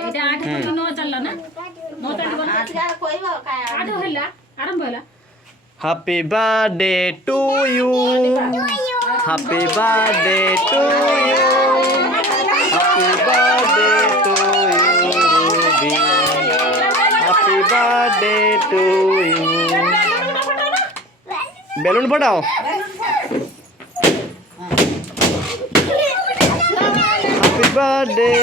ଏଇଟା 8 କୋଟି 9 ଚାଲିଲା ନା 9 ଚାଲିବ ନା ଆଠ ହେଲା ଆରମ୍ଭ ହେଲା। Happy birthday to you. Happy birthday to you. Happy birthday to you, Ruby. Happy birthday to you. Balloon फटाओ। Happy birthday.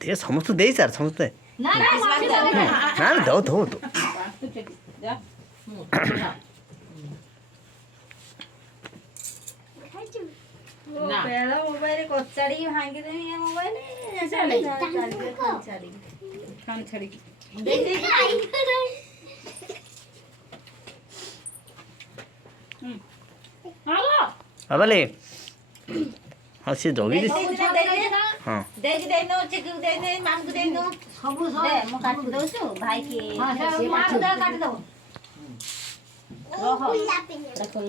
ते समस्त दे सर समस्त ना दो दो दो मोबाइल कोचाड़ी भांगी दे ये मोबाइल कान छड़ी अबले हाँ से जोगी हाँ देख दे नो चिकू दे दे माम को दे दो सब दे मो काट दो छु भाई के हां से माम दे काट दो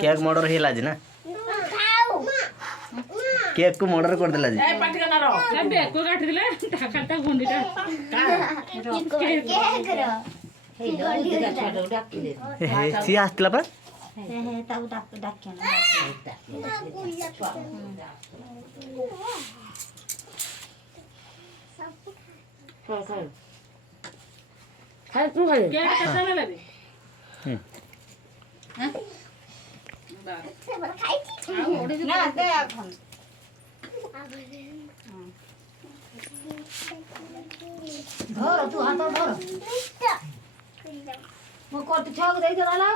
केक मर्डर हेला जी ना केक को मर्डर कर देला जी ए पाटी का नारो ए बेक को काट दिले ढाकाटा गुंडीटा केक करो हे गोंडी का छोटा डाक दे हे सी आस्तला पा हे ताऊ डाक डाक के ना खाए तू खाए केक कैसा ना लगे हां ना दे এখন ধর তু হাত ধর মো কত ছক দেই দে বালা